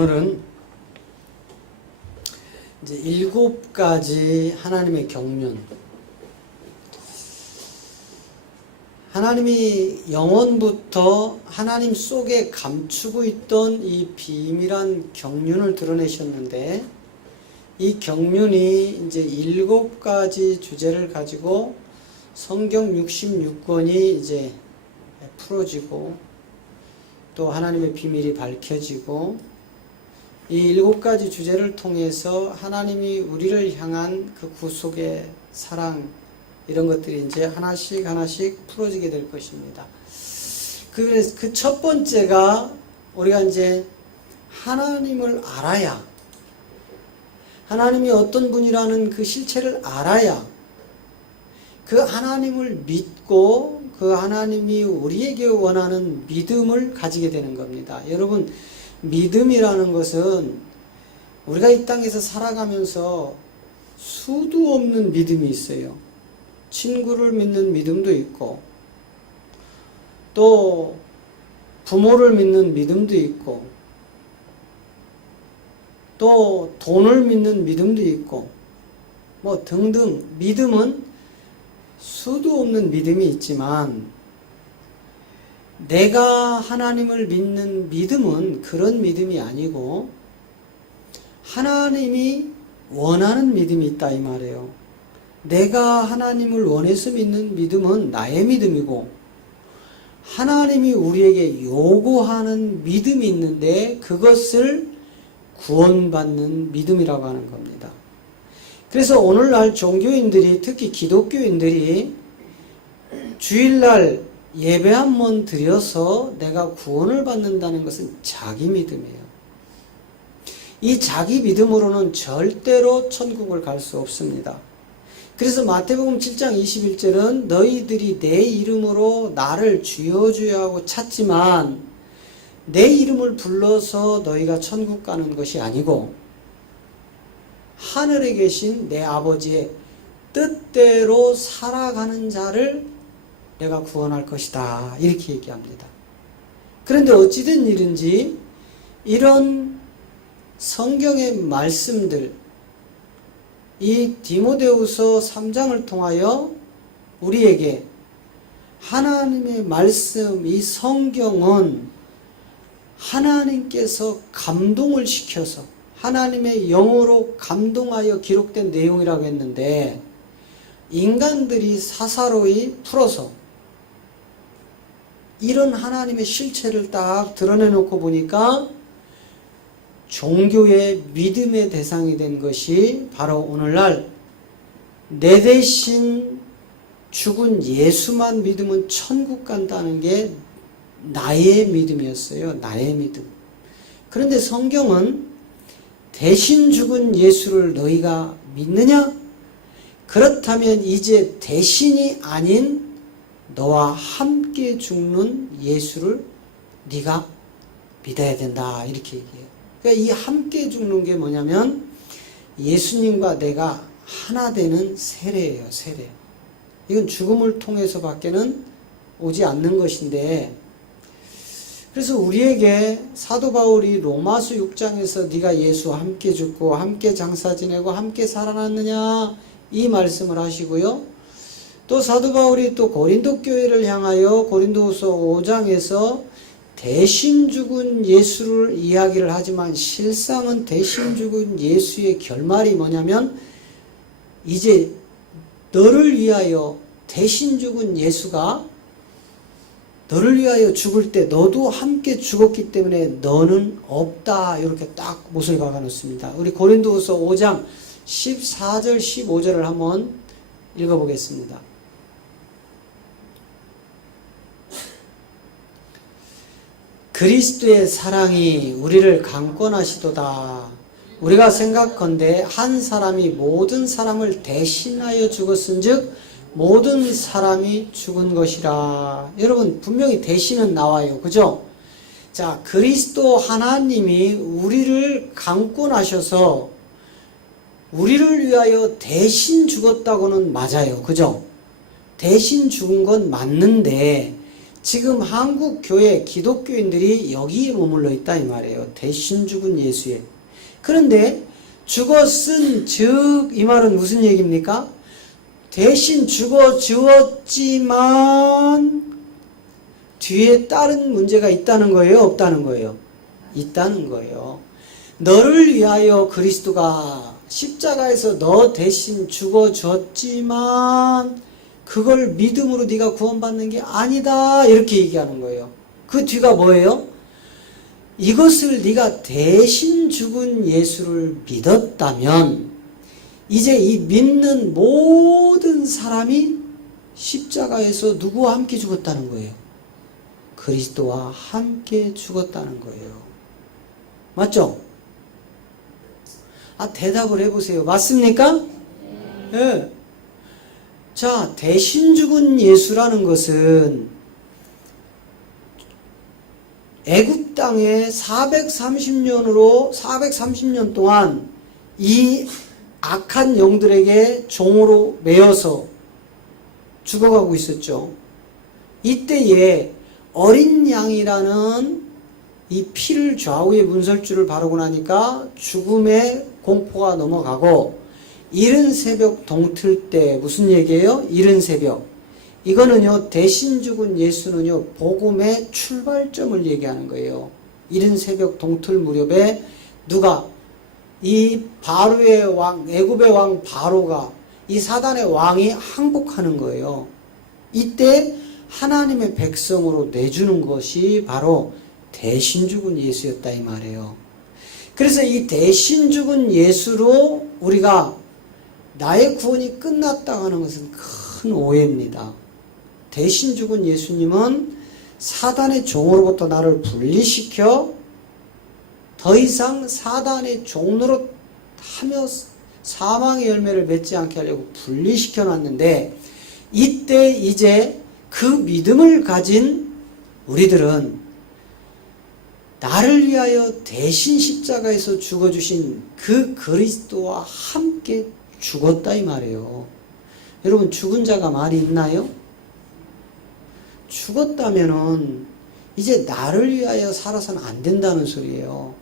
오늘은 이제 7가지 하나님의 경륜. 하나님이 영원부터 하나님 속에 감추고 있던 이 비밀한 경륜을 드러내셨는데, 이 경륜이 이제 7가지 주제를 가지고 성경 66권이 이제 풀어지고, 또 하나님의 비밀이 밝혀지고, 이 7가지 주제를 통해서 하나님이 우리를 향한 그 구속의 사랑, 이런 것들이 이제 하나씩 풀어지게 될 것입니다. 그 첫 번째가 우리가 이제 하나님을 알아야, 하나님이 어떤 분이라는 그 실체를 알아야 그 하나님을 믿고 그 하나님이 우리에게 원하는 믿음을 가지게 되는 겁니다. 여러분, 믿음이라는 것은 우리가 이 땅에서 살아가면서 수도 없는 믿음이 있어요. 친구를 믿는 믿음도 있고, 또 부모를 믿는 믿음도 있고, 또 돈을 믿는 믿음도 있고, 뭐 등등. 믿음은 수도 없는 믿음이 있지만, 내가 하나님을 믿는 믿음은 그런 믿음이 아니고 하나님이 원하는 믿음이 있다, 이 말이에요. 내가 하나님을 원해서 믿는 믿음은 나의 믿음이고, 하나님이 우리에게 요구하는 믿음이 있는데 그것을 구원받는 믿음이라고 하는 겁니다. 그래서 오늘날 종교인들이, 특히 기독교인들이 주일날 예배 한 번 드려서 내가 구원을 받는다는 것은 자기 믿음이에요. 이 자기 믿음으로는 절대로 천국을 갈 수 없습니다. 그래서 마태복음 7장 21절은 너희들이 내 이름으로 나를 주여 주여 하고 찾지만 내 이름을 불러서 너희가 천국 가는 것이 아니고 하늘에 계신 내 아버지의 뜻대로 살아가는 자를 내가 구원할 것이다, 이렇게 얘기합니다. 그런데 어찌된 일인지 이런 성경의 말씀들, 이 디모데후서 3장을 통하여 우리에게 하나님의 말씀, 이 성경은 하나님께서 감동을 시켜서 하나님의 영으로 감동하여 기록된 내용이라고 했는데, 인간들이 사사로이 풀어서 이런 하나님의 실체를 딱 드러내놓고 보니까 종교의 믿음의 대상이 된 것이 바로 오늘날 내 대신 죽은 예수만 믿으면 천국 간다는 게 나의 믿음이었어요. 나의 믿음. 그런데 성경은 대신 죽은 예수를 너희가 믿느냐? 그렇다면 이제 대신이 아닌 너와 함께 죽는 예수를 네가 믿어야 된다, 이렇게 얘기해요. 그러니까 이 함께 죽는 게 뭐냐면 예수님과 내가 하나 되는 세례예요. 세례. 이건 죽음을 통해서 밖에는 오지 않는 것인데, 그래서 우리에게 사도 바울이 로마서 6장에서 네가 예수와 함께 죽고 함께 장사 지내고 함께 살아났느냐, 이 말씀을 하시고요. 또 사도 바울이 또 고린도 교회를 향하여 고린도후서 5장에서 대신 죽은 예수를 이야기를 하지만 실상은 대신 죽은 예수의 결말이 뭐냐면 이제 너를 위하여 대신 죽은 예수가 너를 위하여 죽을 때 너도 함께 죽었기 때문에 너는 없다, 이렇게 딱 못을 박아놓습니다. 우리 고린도후서 5장 14절 15절을 한번 읽어보겠습니다. 그리스도의 사랑이 우리를 강권하시도다. 우리가 생각건대 한 사람이 모든 사람을 대신하여 죽었은즉 모든 사람이 죽은 것이라. 여러분, 분명히 대신은 나와요. 그죠? 자, 그리스도 하나님이 우리를 강권하셔서 우리를 위하여 대신 죽었다고는 맞아요. 그죠? 대신 죽은 건 맞는데 지금 한국 교회 기독교인들이 여기에 머물러 있다 이 말이에요. 대신 죽은 예수에. 그런데 죽었은 즉 이 말은 무슨 얘기입니까? 대신 죽어 주었지만 뒤에 다른 문제가 있다는 거예요? 없다는 거예요? 있다는 거예요. 너를 위하여 그리스도가 십자가에서 너 대신 죽어 주었지만 그걸 믿음으로 네가 구원받는 게 아니다 이렇게 얘기하는 거예요. 그 뒤가 뭐예요? 이것을 네가 대신 죽은 예수를 믿었다면 이제 이 믿는 모든 사람이 십자가에서 누구와 함께 죽었다는 거예요? 그리스도와 함께 죽었다는 거예요. 맞죠? 대답을 해보세요. 맞습니까? 네. 자, 대신 죽은 예수라는 것은 애굽 땅에 430년 동안 이 악한 영들에게 종으로 매여서 죽어가고 있었죠. 이때에 어린 양이라는 이 피를 좌우에 문설주를 바르고 나니까 죽음의 공포가 넘어가고 이른 새벽 동틀 때 무슨 얘기예요? 이른 새벽. 이거는요, 대신 죽은 예수는요, 복음의 출발점을 얘기하는 거예요. 이른 새벽 동틀 무렵에 누가 이 바로의 왕, 애굽의 왕 바로가 이 사단의 왕이 항복하는 거예요. 이때 하나님의 백성으로 내주는 것이 바로 대신 죽은 예수였다 이 말이에요. 그래서 이 대신 죽은 예수로 우리가 나의 구원이 끝났다 하는 것은 큰 오해입니다. 대신 죽은 예수님은 사단의 종으로부터 나를 분리시켜 더 이상 사단의 종로로 하며 사망의 열매를 맺지 않게 하려고 분리시켜 놨는데 이때 이제 그 믿음을 가진 우리들은 나를 위하여 대신 십자가에서 죽어주신 그 그리스도와 함께 죽었다 이 말이에요. 여러분 죽은 자가 말이 있나요? 죽었다면은 이제 나를 위하여 살아서는 안 된다는 소리예요.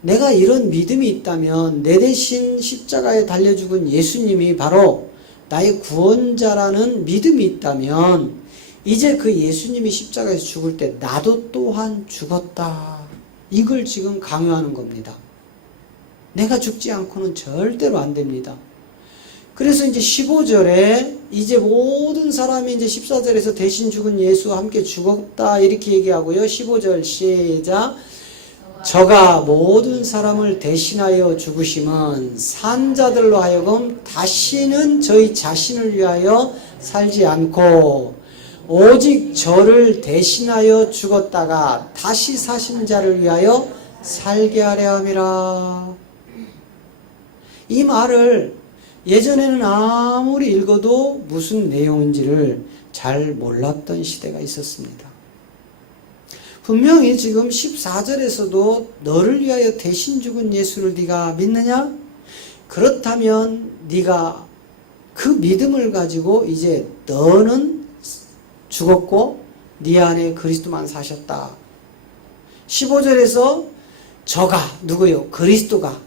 내가 이런 믿음이 있다면 내 대신 십자가에 달려 죽은 예수님이 바로 나의 구원자라는 믿음이 있다면 이제 그 예수님이 십자가에서 죽을 때 나도 또한 죽었다. 이걸 지금 강요하는 겁니다. 내가 죽지 않고는 절대로 안 됩니다. 그래서 이제 15절에 이제 모든 사람이 이제 14절에서 대신 죽은 예수와 함께 죽었다 이렇게 얘기하고요. 15절 시작. 저가 모든 사람을 대신하여 죽으심은 산자들로 하여금 다시는 저희 자신을 위하여 살지 않고 오직 저를 대신하여 죽었다가 다시 사신 자를 위하여 살게 하려 함이라. 이 말을 예전에는 아무리 읽어도 무슨 내용인지를 잘 몰랐던 시대가 있었습니다. 분명히 지금 14절에서도 너를 위하여 대신 죽은 예수를 네가 믿느냐? 그렇다면 네가 그 믿음을 가지고 이제 너는 죽었고 네 안에 그리스도만 사셨다. 15절에서 저가 누구요? 그리스도가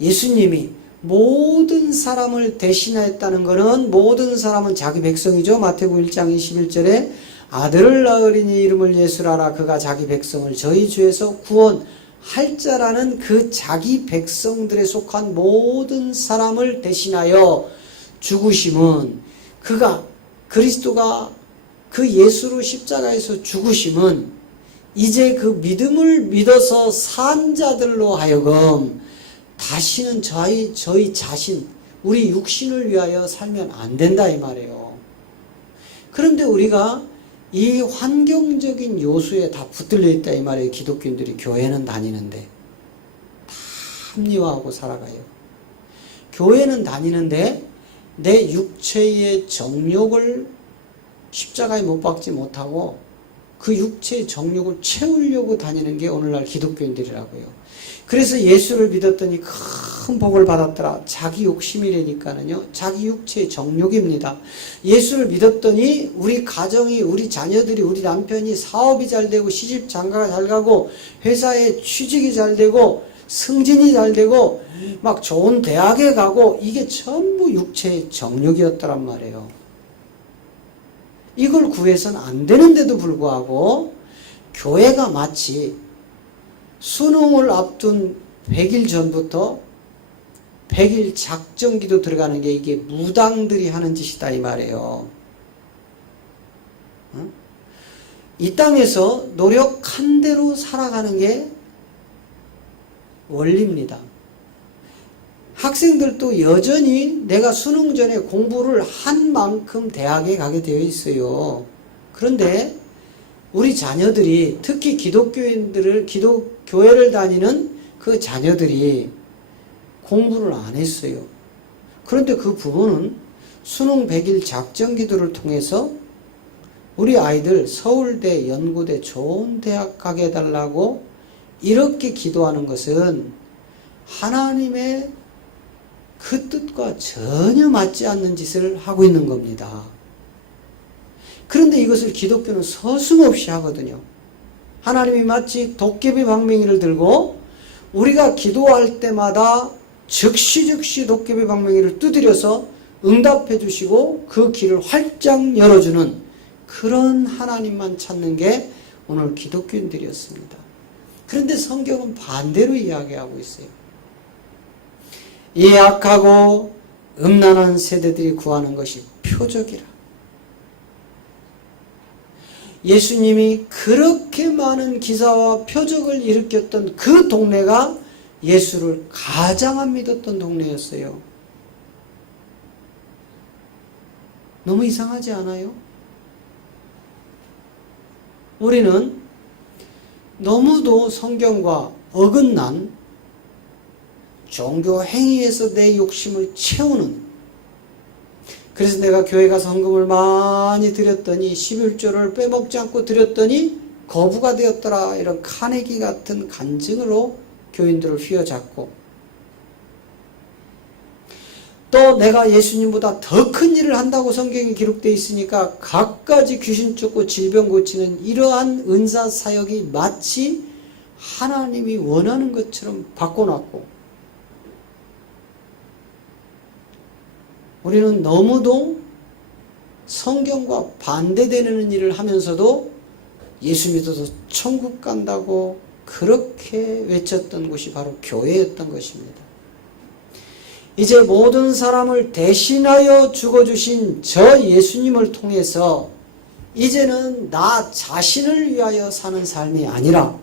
예수님이 모든 사람을 대신하였다는 것은 모든 사람은 자기 백성이죠. 마태복음 1장 21절에 아들을 낳으리니 이름을 예수라라. 그가 자기 백성을 저희 주에서 구원할 자라는 그 자기 백성들에 속한 모든 사람을 대신하여 죽으심은 그가 그리스도가 그 예수로 십자가에서 죽으심은 이제 그 믿음을 믿어서 산 자들로 하여금 다시는 저희 자신, 우리 육신을 위하여 살면 안 된다 이 말이에요. 그런데 우리가 이 환경적인 요소에 다 붙들려 있다 이 말이에요. 기독교인들이 교회는 다니는데 다 합리화하고 살아가요. 교회는 다니는데 내 육체의 정욕을 십자가에 못 박지 못하고 그 육체의 정욕을 채우려고 다니는 게 오늘날 기독교인들이라고요. 그래서 예수를 믿었더니 큰 복을 받았더라. 자기 욕심이라니까는요. 자기 육체의 정욕입니다. 예수를 믿었더니 우리 가정이, 우리 자녀들이, 우리 남편이 사업이 잘 되고 시집 장가가 잘 가고 회사에 취직이 잘 되고 승진이 잘 되고 막 좋은 대학에 가고 이게 전부 육체의 정욕이었더란 말이에요. 이걸 구해서는 안 되는데도 불구하고 교회가 마치 수능을 앞둔 100일 전부터 100일 작정기도 들어가는 게 이게 무당들이 하는 짓이다 이 말이에요. 이 땅에서 노력한 대로 살아가는 게 원리입니다. 학생들도 여전히 내가 수능 전에 공부를 한 만큼 대학에 가게 되어 있어요. 그런데 우리 자녀들이, 특히 교회를 다니는 그 자녀들이 공부를 안 했어요. 그런데 그 부모는 수능 100일 작정 기도를 통해서 우리 아이들 서울대, 연고대 좋은 대학 가게 해달라고 이렇게 기도하는 것은 하나님의 그 뜻과 전혀 맞지 않는 짓을 하고 있는 겁니다. 그런데 이것을 기독교는 서슴없이 하거든요. 하나님이 마치 도깨비 방망이를 들고 우리가 기도할 때마다 즉시 도깨비 방망이를 두드려서 응답해 주시고 그 길을 활짝 열어주는 그런 하나님만 찾는 게 오늘 기독교인들이었습니다. 그런데 성경은 반대로 이야기하고 있어요. 이 악하고 음란한 세대들이 구하는 것이 표적이라. 예수님이 그렇게 많은 기사와 표적을 일으켰던 그 동네가 예수를 가장 안 믿었던 동네였어요. 너무 이상하지 않아요? 우리는 너무도 성경과 어긋난 종교 행위에서 내 욕심을 채우는, 그래서 내가 교회 가서 헌금을 많이 드렸더니 11조를 빼먹지 않고 드렸더니 거부가 되었더라, 이런 카네기 같은 간증으로 교인들을 휘어잡고, 또 내가 예수님보다 더 큰 일을 한다고 성경에 기록되어 있으니까 갖가지 귀신 쫓고 질병 고치는 이러한 은사 사역이 마치 하나님이 원하는 것처럼 바꿔놨고, 우리는 너무도 성경과 반대되는 일을 하면서도 예수 믿어서 천국 간다고 그렇게 외쳤던 곳이 바로 교회였던 것입니다. 이제 모든 사람을 대신하여 죽어주신 저 예수님을 통해서 이제는 나 자신을 위하여 사는 삶이 아니라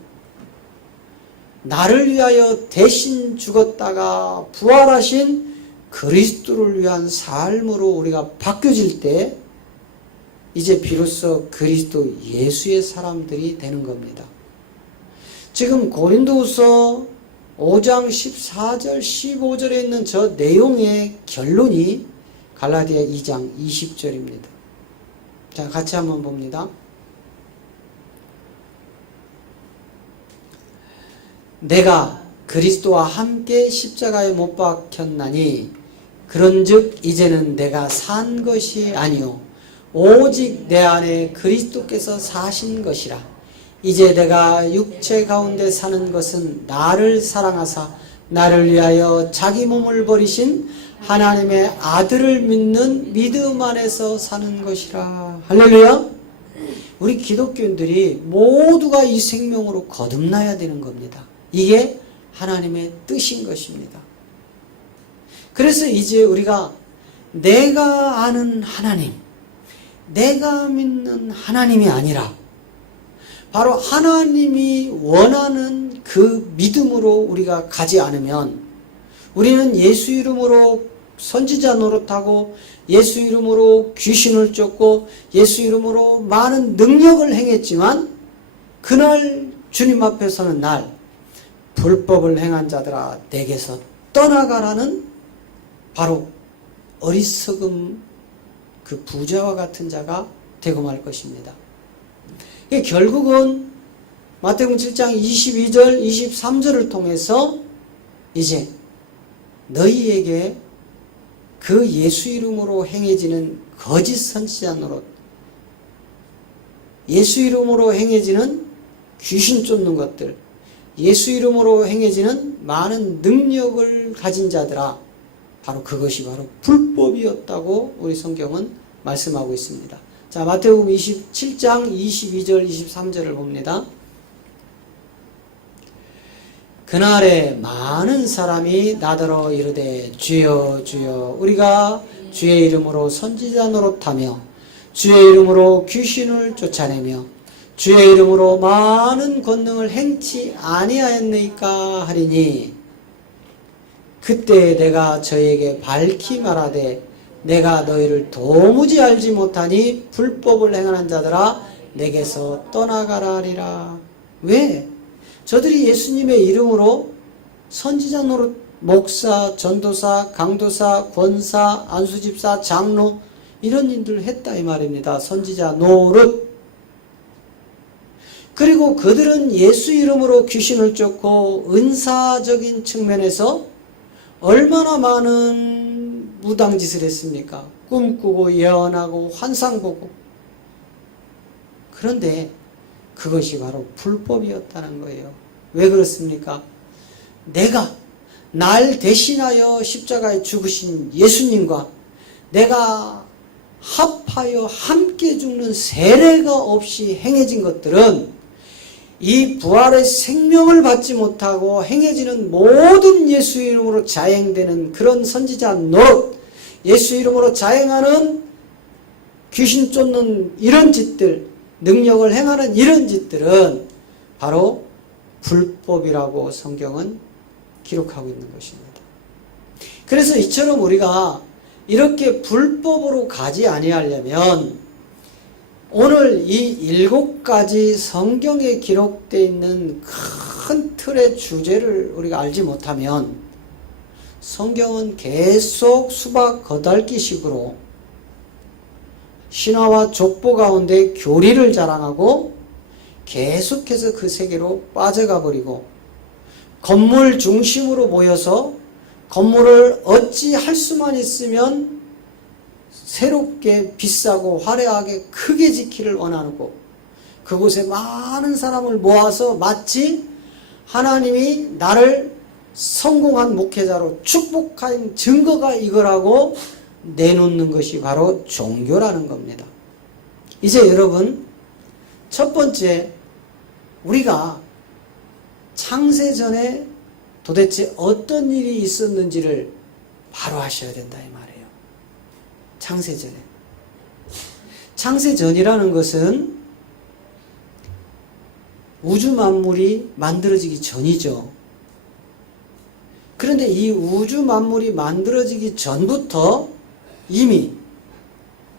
나를 위하여 대신 죽었다가 부활하신 그리스도를 위한 삶으로 우리가 바뀌어질 때 이제 비로소 그리스도 예수의 사람들이 되는 겁니다. 지금 고린도후서 5장 14절 15절에 있는 저 내용의 결론이 갈라디아 2장 20절입니다. 자, 같이 한번 봅니다. 내가 그리스도와 함께 십자가에 못 박혔나니 그런즉 이제는 내가 산 것이 아니요 오직 내 안에 그리스도께서 사신 것이라. 이제 내가 육체 가운데 사는 것은 나를 사랑하사 나를 위하여 자기 몸을 버리신 하나님의 아들을 믿는 믿음 안에서 사는 것이라. 할렐루야. 우리 기독교인들이 모두가 이 생명으로 거듭나야 되는 겁니다. 이게 하나님의 뜻인 것입니다. 그래서 이제 우리가 내가 아는 하나님, 내가 믿는 하나님이 아니라 바로 하나님이 원하는 그 믿음으로 우리가 가지 않으면 우리는 예수 이름으로 선지자 노릇하고 예수 이름으로 귀신을 쫓고 예수 이름으로 많은 능력을 행했지만 그날 주님 앞에 서는 날 불법을 행한 자들아 내게서 떠나가라는 바로 어리석음 그 부자와 같은 자가 되고 말 것입니다. 결국은 마태복음 7장 22절 23절을 통해서 이제 너희에게 그 예수 이름으로 행해지는 거짓 선지자 노릇, 예수 이름으로 행해지는 귀신 쫓는 것들, 예수 이름으로 행해지는 많은 능력을 가진 자들아, 바로 그것이 바로 불법이었다고 우리 성경은 말씀하고 있습니다. 자, 마태복음 27장 22절 23절을 봅니다. 그날에 많은 사람이 나더러 이르되 주여 주여 우리가 주의 이름으로 선지자 노릇하며 주의 이름으로 귀신을 쫓아내며 주의 이름으로 많은 권능을 행치 아니하였느니까 하리니 그때 내가 저희에게 밝히 말하되 내가 너희를 도무지 알지 못하니 불법을 행하는 자들아 내게서 떠나가라 하리라. 왜? 저들이 예수님의 이름으로 선지자 노릇, 목사, 전도사, 강도사, 권사, 안수집사, 장로 이런 일들을 했다 이 말입니다. 선지자 노릇. 그리고 그들은 예수 이름으로 귀신을 쫓고 은사적인 측면에서 얼마나 많은 무당짓을 했습니까? 꿈꾸고 예언하고 환상 보고. 그런데 그것이 바로 불법이었다는 거예요. 왜 그렇습니까? 내가 날 대신하여 십자가에 죽으신 예수님과 내가 합하여 함께 죽는 세례가 없이 행해진 것들은 이 부활의 생명을 받지 못하고 행해지는 모든 예수 이름으로 자행되는 그런 선지자 노릇, 예수 이름으로 자행하는 귀신 쫓는 이런 짓들, 능력을 행하는 이런 짓들은 바로 불법이라고 성경은 기록하고 있는 것입니다. 그래서 이처럼 우리가 이렇게 불법으로 가지 아니하려면 오늘 이 7가지 성경에 기록되어 있는 큰 틀의 주제를 우리가 알지 못하면 성경은 계속 수박 겉핥기식으로 신화와 족보 가운데 교리를 자랑하고 계속해서 그 세계로 빠져가 버리고 건물 중심으로 모여서 건물을 어찌 할 수만 있으면 새롭게 비싸고 화려하게 크게 짓기를 원하고 그곳에 많은 사람을 모아서 마치 하나님이 나를 성공한 목회자로 축복한 증거가 이거라고 내놓는 것이 바로 종교라는 겁니다. 이제 여러분 첫 번째 우리가 창세전에 도대체 어떤 일이 있었는지를 바로 아셔야 된다 이 말이에요. 창세전에. 창세전이라는 것은 우주 만물이 만들어지기 전이죠. 그런데 이 우주 만물이 만들어지기 전부터 이미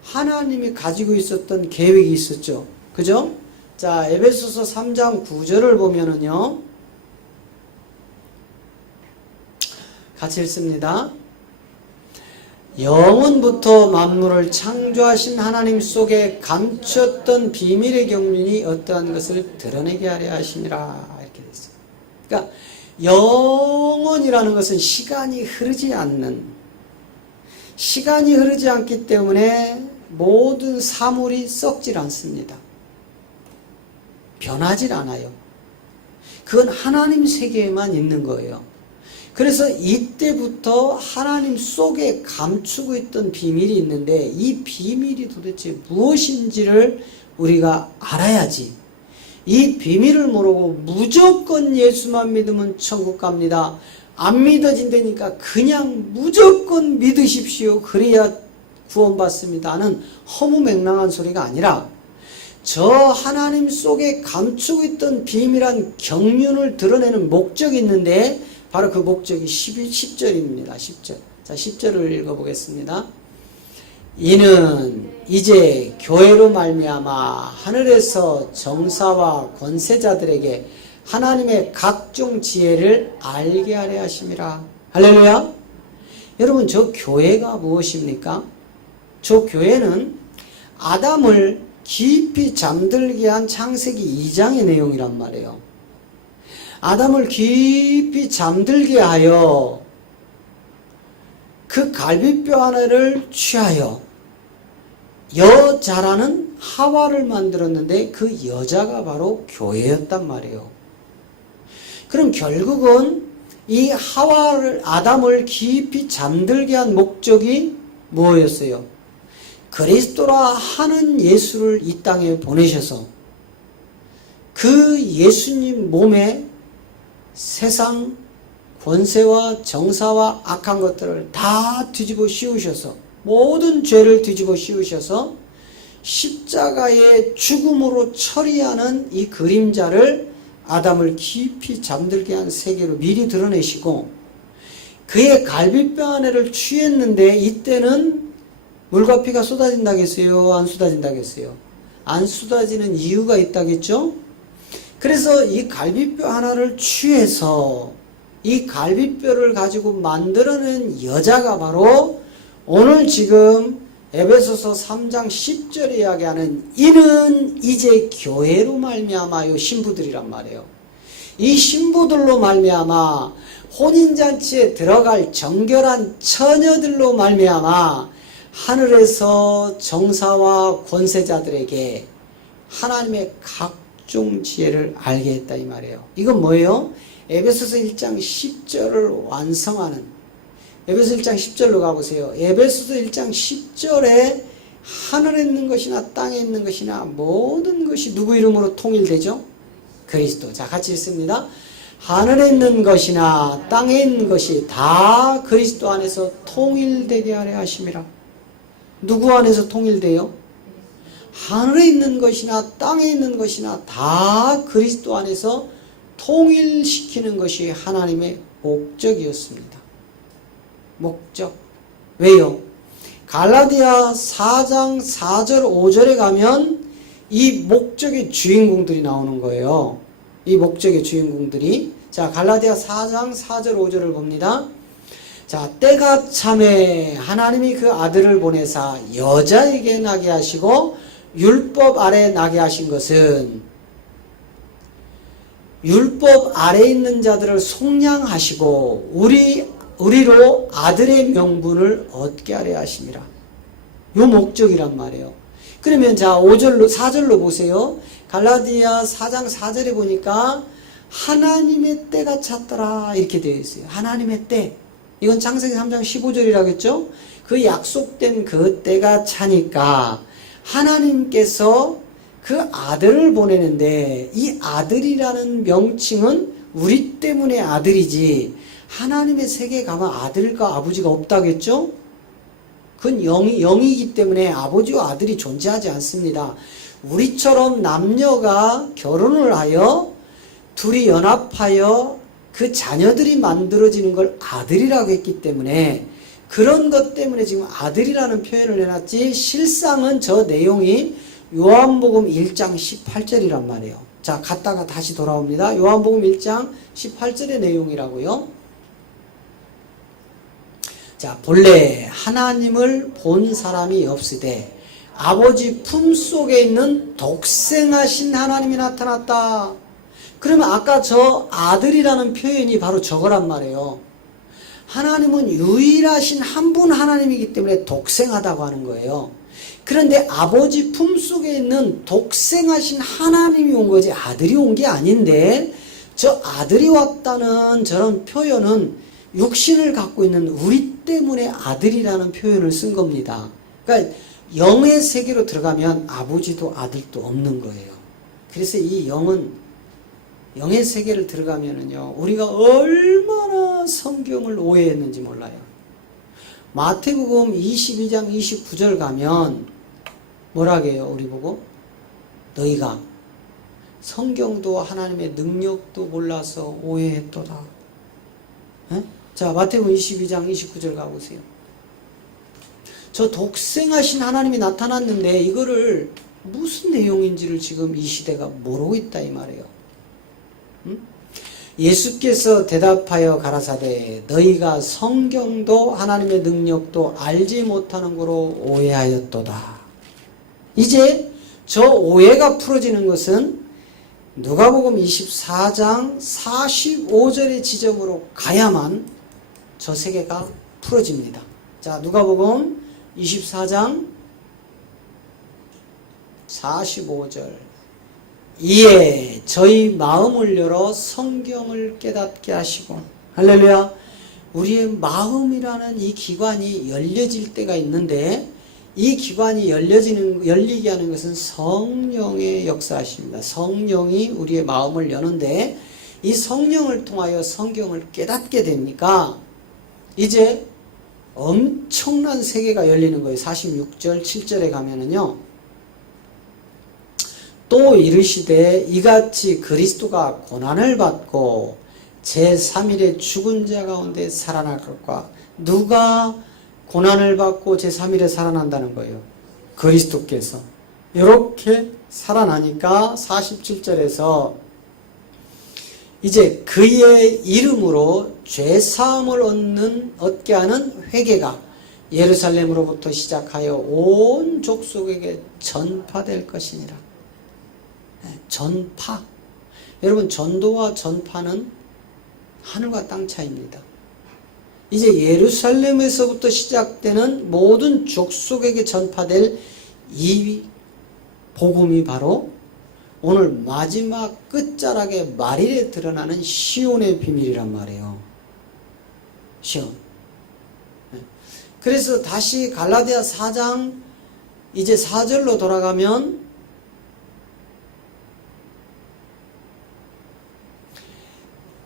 하나님이 가지고 있었던 계획이 있었죠. 그죠? 자, 에베소서 3장 9절을 보면은요. 같이 읽습니다. 영원부터 만물을 창조하신 하나님 속에 감췄던 비밀의 경륜이 어떠한 것을 드러내게 하려 하심이라 이렇게 되어 있어요. 그러니까 영원이라는 것은 시간이 흐르지 않기 때문에 모든 사물이 썩질 않습니다. 변하질 않아요. 그건 하나님 세계에만 있는 거예요. 그래서 이때부터 하나님 속에 감추고 있던 비밀이 있는데 이 비밀이 도대체 무엇인지를 우리가 알아야지. 이 비밀을 모르고 무조건 예수만 믿으면 천국 갑니다. 안 믿어진다니까 그냥 무조건 믿으십시오. 그래야 구원받습니다는 허무맹랑한 소리가 아니라 저 하나님 속에 감추고 있던 비밀한 경륜을 드러내는 목적이 있는데 바로 그 목적이 10절입니다. 10절. 자, 10절을 읽어보겠습니다. 이는 이제 교회로 말미암아 하늘에서 정사와 권세자들에게 하나님의 각종 지혜를 알게 하려 하심이라. 할렐루야. 여러분 저 교회가 무엇입니까? 저 교회는 아담을 깊이 잠들게 한 창세기 2장의 내용이란 말이에요. 아담을 깊이 잠들게 하여 그 갈비뼈 하나를 취하여 여자라는 하와를 만들었는데 그 여자가 바로 교회였단 말이에요. 그럼 결국은 이 아담을 깊이 잠들게 한 목적이 뭐였어요? 그리스도라 하는 예수를 이 땅에 보내셔서 그 예수님 몸에 세상 권세와 정사와 악한 것들을 다 뒤집어 씌우셔서 모든 죄를 뒤집어 씌우셔서 십자가의 죽음으로 처리하는 이 그림자를 아담을 깊이 잠들게 한 세계로 미리 드러내시고 그의 갈비뼈 하나를 취했는데 이때는 물과 피가 쏟아진다겠어요? 안 쏟아진다겠어요? 안 쏟아지는 이유가 있다겠죠? 그래서 이 갈비뼈 하나를 취해서 이 갈비뼈를 가지고 만들어낸 여자가 바로 오늘 지금 에베소서 3장 10절에 이야기하는 이는 이제 교회로 말미암아요 신부들이란 말이에요. 이 신부들로 말미암아 혼인잔치에 들어갈 정결한 처녀들로 말미암아 하늘에서 정사와 권세자들에게 하나님의 각종 지혜를 알게 했다 이 말이에요. 이건 뭐예요? 에베소서 1장 10절을 완성하는 에베소서 1장 10절로 가보세요. 에베소서 1장 10절에 하늘에 있는 것이나 땅에 있는 것이나 모든 것이 누구 이름으로 통일되죠? 그리스도. 자, 같이 읽습니다. 하늘에 있는 것이나 땅에 있는 것이 다 그리스도 안에서 통일되게 하려 하심이라. 누구 안에서 통일돼요? 하늘에 있는 것이나 땅에 있는 것이나 다 그리스도 안에서 통일시키는 것이 하나님의 목적이었습니다. 목적. 왜요? 갈라디아 4장 4절 5절에 가면 이 목적의 주인공들이 나오는 거예요. 이 목적의 주인공들이. 자, 갈라디아 4장 4절 5절을 봅니다. 자, 때가 참에 하나님이 그 아들을 보내사 여자에게 나게 하시고 율법 아래 나게 하신 것은 율법 아래 있는 자들을 속량하시고 우리로 아들의 명분을 얻게 하려 하심이라. 요 목적이란 말이에요. 그러면 자 4절로 보세요. 갈라디아 4장 4절에 보니까 하나님의 때가 찼더라 이렇게 되어 있어요. 하나님의 때. 이건 창세기 3장 15절이라겠죠? 그 약속된 그 때가 차니까 하나님께서 그 아들을 보내는데 이 아들이라는 명칭은 우리 때문에 아들이지 하나님의 세계에 가면 아들과 아버지가 없다겠죠? 그건 영이기 때문에 아버지와 아들이 존재하지 않습니다. 우리처럼 남녀가 결혼을 하여 둘이 연합하여 그 자녀들이 만들어지는 걸 아들이라고 했기 때문에 그런 것 때문에 지금 아들이라는 표현을 해놨지 실상은 저 내용이 요한복음 1장 18절이란 말이에요. 자, 갔다가 다시 돌아옵니다. 요한복음 1장 18절의 내용이라고요. 자, 본래 하나님을 본 사람이 없으되 아버지 품속에 있는 독생하신 하나님이 나타났다. 그러면 아까 저 아들이라는 표현이 바로 저거란 말이에요. 하나님은 유일하신 한 분 하나님이기 때문에 독생하다고 하는 거예요. 그런데 아버지 품속에 있는 독생하신 하나님이 온 거지 아들이 온 게 아닌데 저 아들이 왔다는 저런 표현은 육신을 갖고 있는 우리 때문에 아들이라는 표현을 쓴 겁니다. 그러니까 영의 세계로 들어가면 아버지도 아들도 없는 거예요. 그래서 이 영의 세계를 들어가면은요, 우리가 얼마나 성경을 오해했는지 몰라요. 마태복음 22장 29절 가면 뭐라고 해요, 우리 보고? 너희가 성경도 하나님의 능력도 몰라서 오해했도다. 에? 자, 마태복음 22장 29절 가보세요. 저 독생하신 하나님이 나타났는데 이거를 무슨 내용인지를 지금 이 시대가 모르고 있다 이 말이에요. 예수께서 대답하여 가라사대 너희가 성경도 하나님의 능력도 알지 못하는 거로 오해하였도다. 이제 저 오해가 풀어지는 것은 누가복음 24장 45절의 지점으로 가야만 저 세계가 풀어집니다. 자, 누가복음 24장 45절. 이에 저희 마음을 열어 성경을 깨닫게 하시고, 할렐루야. 우리의 마음이라는 이 기관이 열려질 때가 있는데, 이 기관이 열리게 하는 것은 성령의 역사하십니다. 성령이 우리의 마음을 여는데, 이 성령을 통하여 성경을 깨닫게 되니까 이제 엄청난 세계가 열리는 거예요. 46절 7절에 가면은요, 또 이르시되 이같이 그리스도가 고난을 받고 제3일에 죽은 자 가운데 살아날 것과. 누가 고난을 받고 제3일에 살아난다는 거예요? 그리스도께서. 이렇게 살아나니까 47절에서 이제 그의 이름으로 죄사함을 얻게 하는 회개가 예루살렘으로부터 시작하여 온 족속에게 전파될 것이니라. 전파. 여러분, 전도와 전파는 하늘과 땅 차이입니다. 이제 예루살렘에서부터 시작되는 모든 족속에게 전파될 이 복음이 바로 오늘 마지막 끝자락의 말일에 드러나는 시온의 비밀이란 말이에요. 시온. 그래서 다시 갈라디아 4장 이제 4절로 돌아가면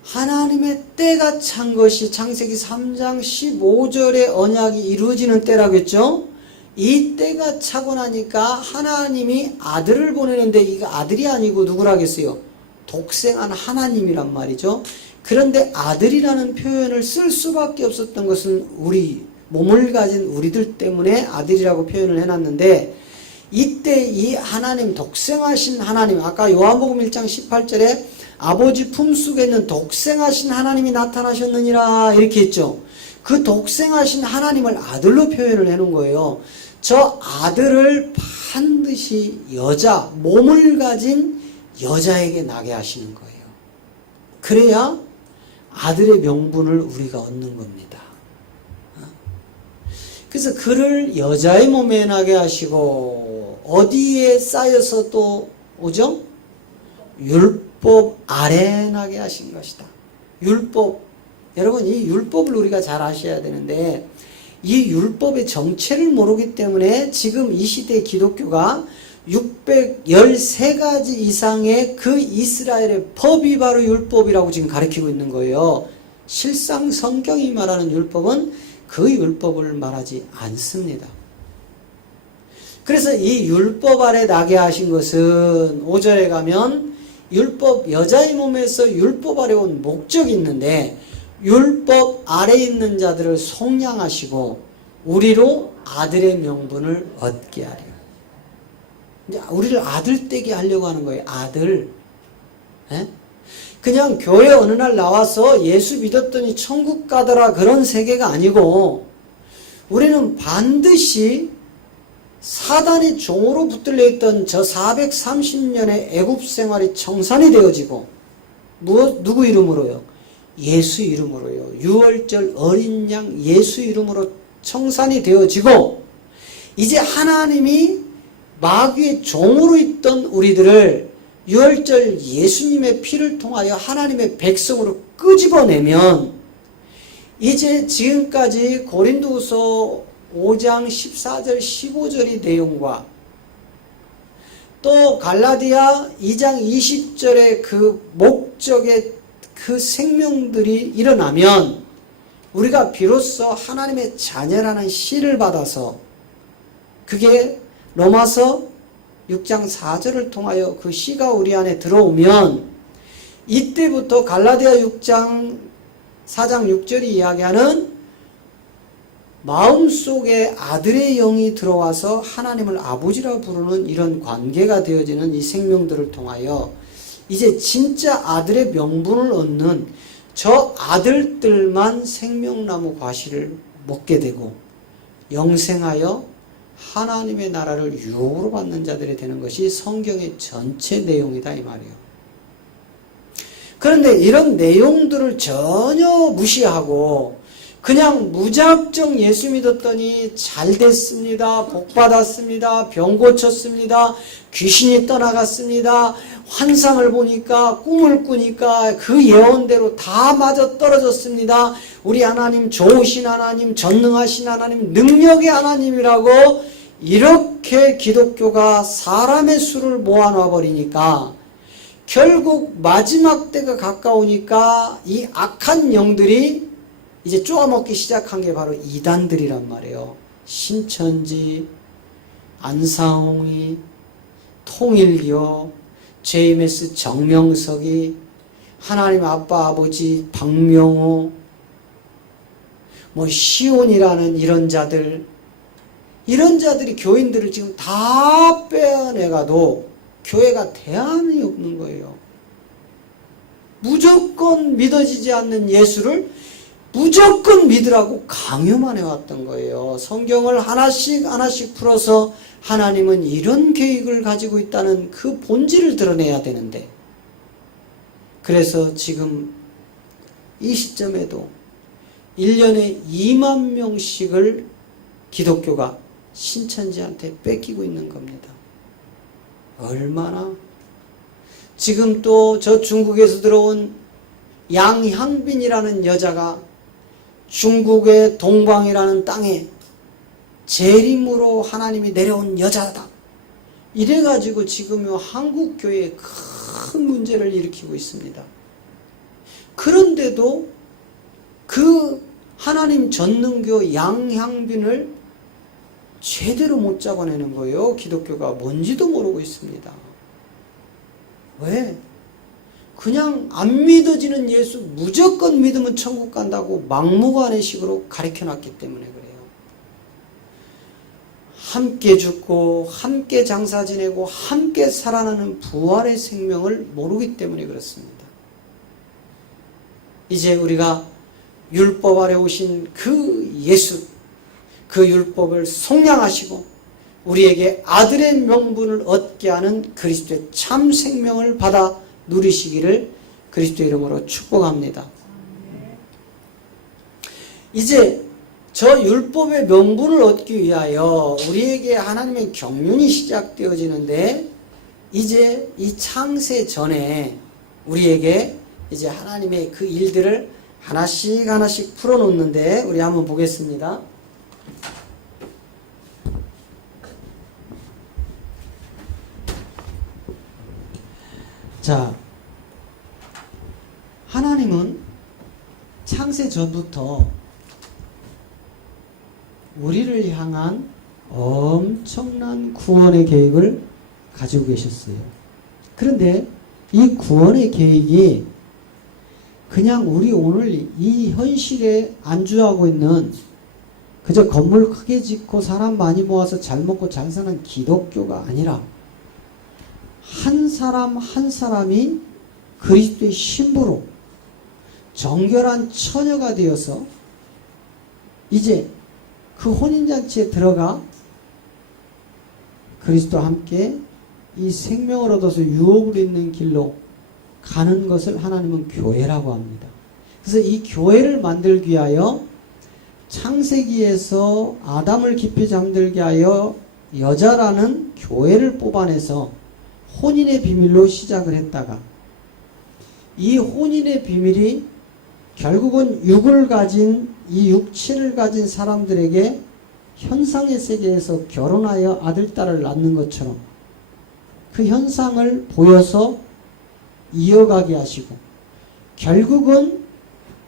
하나님의 때가 찬 것이 창세기 3장 15절의 언약이 이루어지는 때라고 했죠. 이 때가 차고 나니까 하나님이 아들을 보내는데 이거 아들이 아니고 누구라겠어요? 독생한 하나님이란 말이죠. 그런데 아들이라는 표현을 쓸 수밖에 없었던 것은 우리 몸을 가진 우리들 때문에 아들이라고 표현을 해놨는데, 이때 이 하나님, 독생하신 하나님, 아까 요한복음 1장 18절에 아버지 품속에 있는 독생하신 하나님이 나타나셨느니라 이렇게 했죠. 그 독생하신 하나님을 아들로 표현을 해놓은 거예요. 저 아들을 반드시 여자, 몸을 가진 여자에게 나게 하시는 거예요. 그래야 아들의 명분을 우리가 얻는 겁니다. 그래서 그를 여자의 몸에 나게 하시고 어디에 쌓여서 또 오죠? 율법 아래에 나게 하신 것이다. 율법. 여러분, 이 율법을 우리가 잘 아셔야 되는데, 이 율법의 정체를 모르기 때문에 지금 이 시대 기독교가 613가지 이상의 그 이스라엘의 법이 바로 율법이라고 지금 가르치고 있는 거예요. 실상 성경이 말하는 율법은 그 율법을 말하지 않습니다. 그래서 이 율법 아래 나게 하신 것은 5절에 가면 율법, 여자의 몸에서 율법 아래 온 목적이 있는데, 율법 아래 있는 자들을 속량하시고 우리로 아들의 명분을 얻게 하려. 이제 우리를 아들 되게 하려고 하는 거예요. 아들. 에? 그냥 교회 어느 날 나와서 예수 믿었더니 천국 가더라 그런 세계가 아니고, 우리는 반드시 사단의 종으로 붙들려 있던 저 430년의 애굽 생활이 청산이 되어지고, 누구 이름으로요? 예수 이름으로요. 유월절 어린 양 예수 이름으로 청산이 되어지고, 이제 하나님이 마귀의 종으로 있던 우리들을 유월절 예수님의 피를 통하여 하나님의 백성으로 끄집어내면, 이제 지금까지 고린도후서 5장 14절 15절의 내용과 또 갈라디아 2장 20절의 그 목적의 그 생명들이 일어나면, 우리가 비로소 하나님의 자녀라는 씨를 받아서, 그게 로마서 6장 4절을 통하여 그 씨가 우리 안에 들어오면, 이때부터 갈라디아 4장 6절이 이야기하는 마음속에 아들의 영이 들어와서 하나님을 아버지라 부르는 이런 관계가 되어지는 이 생명들을 통하여 이제 진짜 아들의 명분을 얻는 저 아들들만 생명나무 과실을 먹게 되고 영생하여 하나님의 나라를 유업으로 받는 자들이 되는 것이 성경의 전체 내용이다 이 말이에요. 그런데 이런 내용들을 전혀 무시하고 그냥 무작정 예수 믿었더니 잘 됐습니다. 복 받았습니다. 병 고쳤습니다. 귀신이 떠나갔습니다. 환상을 보니까 꿈을 꾸니까 그 예언대로 다 맞아 떨어졌습니다. 우리 하나님 좋으신 하나님, 전능하신 하나님, 능력의 하나님이라고 이렇게 기독교가 사람의 수를 모아놔 버리니까 결국 마지막 때가 가까우니까 이 악한 영들이 이제 쪼아먹기 시작한 게 바로 이단들이란 말이에요. 신천지, 안상홍이, 통일교, JMS 정명석이, 하나님 아빠 아버지 박명호, 시온이라는 이런 자들이 교인들을 지금 다 빼어내가도 교회가 대안이 없는 거예요. 무조건 믿어지지 않는 예수를 무조건 믿으라고 강요만 해왔던 거예요. 성경을 하나씩 풀어서 하나님은 이런 계획을 가지고 있다는 그 본질을 드러내야 되는데, 그래서 지금 이 시점에도 1년에 2만 명씩을 기독교가 신천지한테 뺏기고 있는 겁니다. 얼마나? 지금 또 저 중국에서 들어온 양향빈이라는 여자가 중국의 동방이라는 땅에 재림으로 하나님이 내려온 여자다. 이래가지고 지금 한국 교회에 큰 문제를 일으키고 있습니다. 그런데도 그 하나님 전능교 양향빈을 제대로 못 잡아내는 거예요. 기독교가 뭔지도 모르고 있습니다. 왜? 그냥 안 믿어지는 예수 무조건 믿으면 천국 간다고 막무가내식으로 가르쳐놨기 때문에 그래요. 함께 죽고 함께 장사 지내고 함께 살아나는 부활의 생명을 모르기 때문에 그렇습니다. 이제 우리가 율법 아래 오신 그 예수, 그 율법을 속량하시고 우리에게 아들의 명분을 얻게 하는 그리스도의 참 생명을 받아 누리시기를 그리스도의 이름으로 축복합니다. 이제 저 율법의 명분을 얻기 위하여 우리에게 하나님의 경륜이 시작되어지는데, 이제 이 창세 전에 우리에게 이제 하나님의 그 일들을 하나씩 풀어놓는데, 우리 한번 보겠습니다. 자, 하나님은 창세 전부터 우리를 향한 엄청난 구원의 계획을 가지고 계셨어요. 그런데 이 구원의 계획이 그냥 우리 오늘 이 현실에 안주하고 있는 그저 건물 크게 짓고 사람 많이 모아서 잘 먹고 잘 사는 기독교가 아니라 한 사람 한 사람이 그리스도의 신부로 정결한 처녀가 되어서 이제 그 혼인잔치에 들어가 그리스도와 함께 이 생명을 얻어서 유업을 잇는 길로 가는 것을 하나님은 교회라고 합니다. 그래서 이 교회를 만들기 위하여 창세기에서 아담을 깊이 잠들게 하여 여자라는 교회를 뽑아내서 혼인의 비밀로 시작을 했다가, 이 혼인의 비밀이 결국은 육을 가진, 이 육체를 가진 사람들에게 현상의 세계에서 결혼하여 아들, 딸을 낳는 것처럼 그 현상을 보여서 이어가게 하시고, 결국은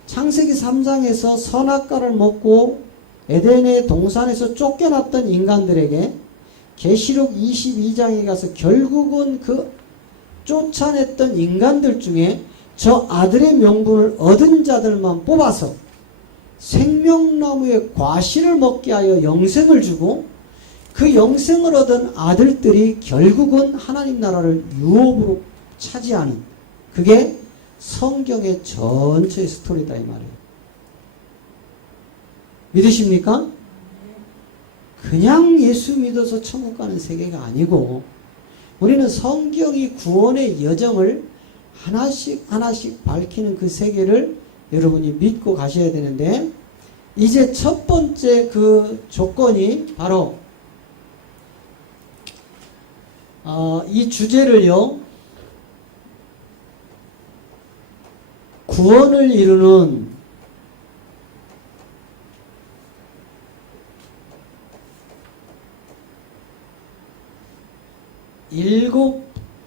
창세기 3장에서 선악과를 먹고 에덴의 동산에서 쫓겨났던 인간들에게 계시록 22장에 가서 결국은 그 쫓아냈던 인간들 중에 저 아들의 명분을 얻은 자들만 뽑아서 생명나무의 과실을 먹게 하여 영생을 주고, 그 영생을 얻은 아들들이 결국은 하나님 나라를 유업으로 차지하는, 그게 성경의 전체의 스토리다 이 말이에요. 믿으십니까? 그냥 예수 믿어서 천국 가는 세계가 아니고, 우리는 성경이 구원의 여정을 하나씩 밝히는 그 세계를 여러분이 믿고 가셔야 되는데, 이제 첫 번째 그 조건이 바로 이 주제를요, 구원을 이루는 일곱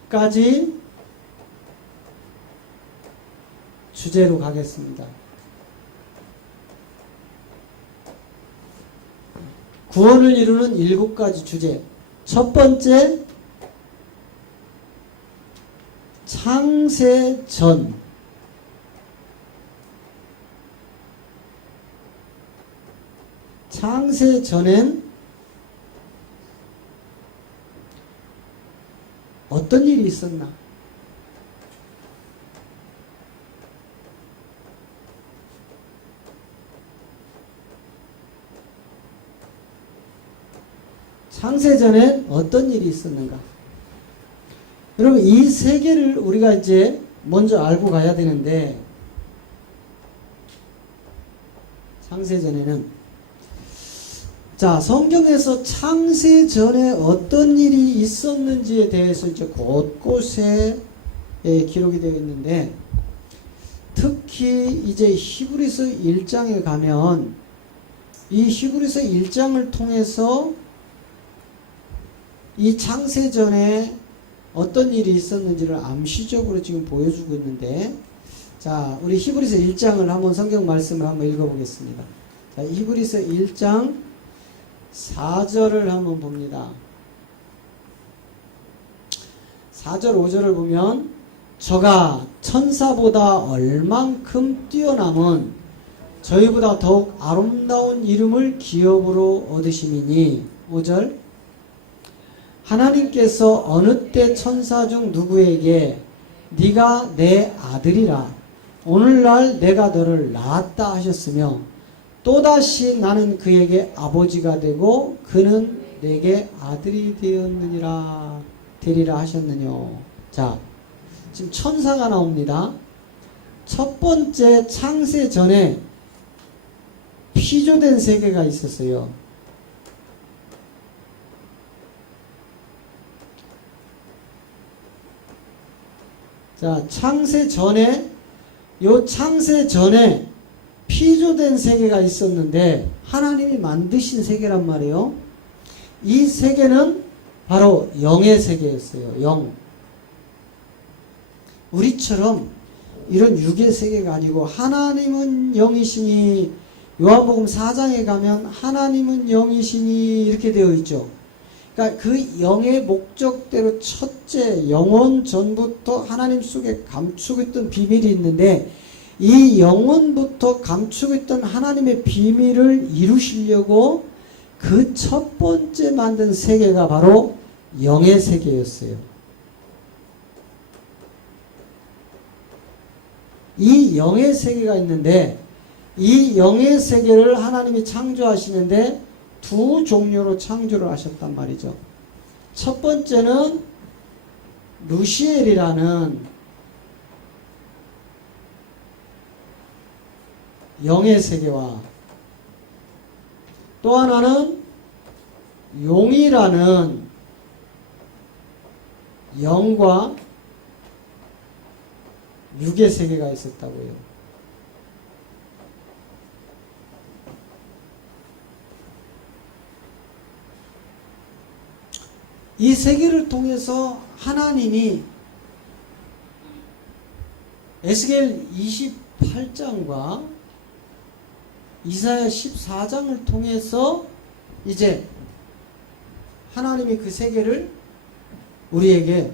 가지 주제로 가겠습니다. 구원을 이루는 일곱 가지 주제. 첫 번째, 창세전. 창세전엔 어떤 일이 있었나? 창세전엔 어떤 일이 있었는가? 여러분, 이 세계를 우리가 이제 먼저 알고 가야 되는데, 창세전에는, 자, 성경에서 창세전에 어떤 일이 있었는지에 대해서 이제 곳곳에 기록이 되어 있는데, 특히 이제 히브리서 1장에 가면 이 히브리서 1장을 통해서 이 창세전에 어떤 일이 있었는지를 암시적으로 지금 보여주고 있는데, 자, 우리 히브리서 1장을 한번 성경 말씀을 한번 읽어보겠습니다. 자, 히브리서 1장 4절을 한번 봅니다. 4절 5절을 보면, 저가 천사보다 얼만큼 뛰어남은 저희보다 더욱 아름다운 이름을 기업으로 얻으심이니. 5절, 하나님께서 어느 때 천사 중 누구에게 네가 내 아들이라 오늘날 내가 너를 낳았다 하셨으며, 또다시 나는 그에게 아버지가 되고 그는 내게 아들이 되리라 하셨느뇨. 자, 지금 천사가 나옵니다. 첫 번째 창세 전에 피조된 세계가 있었어요. 자, 창세 전에 피조된 세계가 있었는데 하나님이 만드신 세계란 말이에요. 이 세계는 바로 영의 세계였어요. 영. 우리처럼 이런 육의 세계가 아니고, 하나님은 영이시니, 요한복음 4장에 가면 하나님은 영이시니 이렇게 되어 있죠. 그러니까 그 영의 목적대로 첫째 영원 전부터 하나님 속에 감추고 있던 비밀이 있는데, 이 영원부터 감추고 있던 하나님의 비밀을 이루시려고 그 첫 번째 만든 세계가 바로 영의 세계였어요. 이 영의 세계가 있는데, 이 영의 세계를 하나님이 창조하시는데 두 종류로 창조를 하셨단 말이죠. 첫 번째는 루시엘이라는 영의 세계와, 또 하나는 용이라는 영과 육의 세계가 있었다고요. 이 세계를 통해서 하나님이 에스겔 28장과 이사야 14장을 통해서 이제 하나님이 그 세계를 우리에게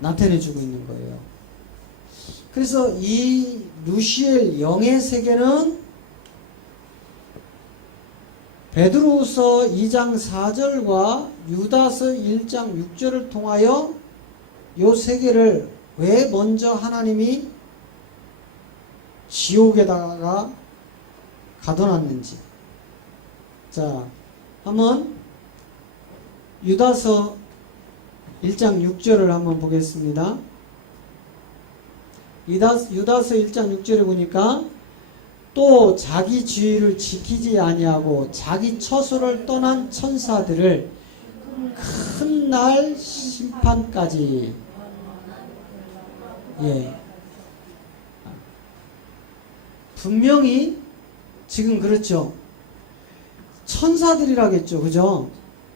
나타내 주고 있는 거예요. 그래서 이 루시엘 영의 세계는 베드로후서 2장 4절과 유다서 1장 6절을 통하여 이 세계를 왜 먼저 하나님이 지옥에다가 가둬놨는지. 자, 한번 유다서 1장 6절을 한번 보겠습니다. 유다서 1장 6절에 보니까 또 자기 주의를 지키지 아니하고 자기 처소를 떠난 천사들을 큰 날 심판까지. 예. 분명히 지금 그렇죠. 천사들이라겠죠. 그죠?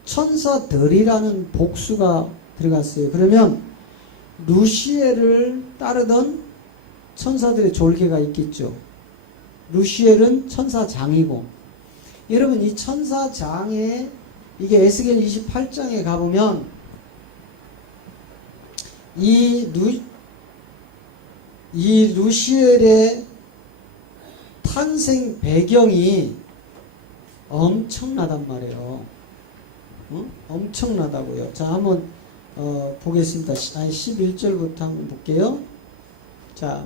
천사들이라는 복수가 들어갔어요. 그러면 루시엘을 따르던 천사들의 졸개가 있겠죠. 루시엘은 천사장이고, 여러분 이 천사장에 이게 에스겔 28장에 가보면 이 루시엘의 탄생 배경이 엄청나단 말이에요. 엄청나다고요. 자, 한번 보겠습니다. 11절부터 한번 볼게요. 자,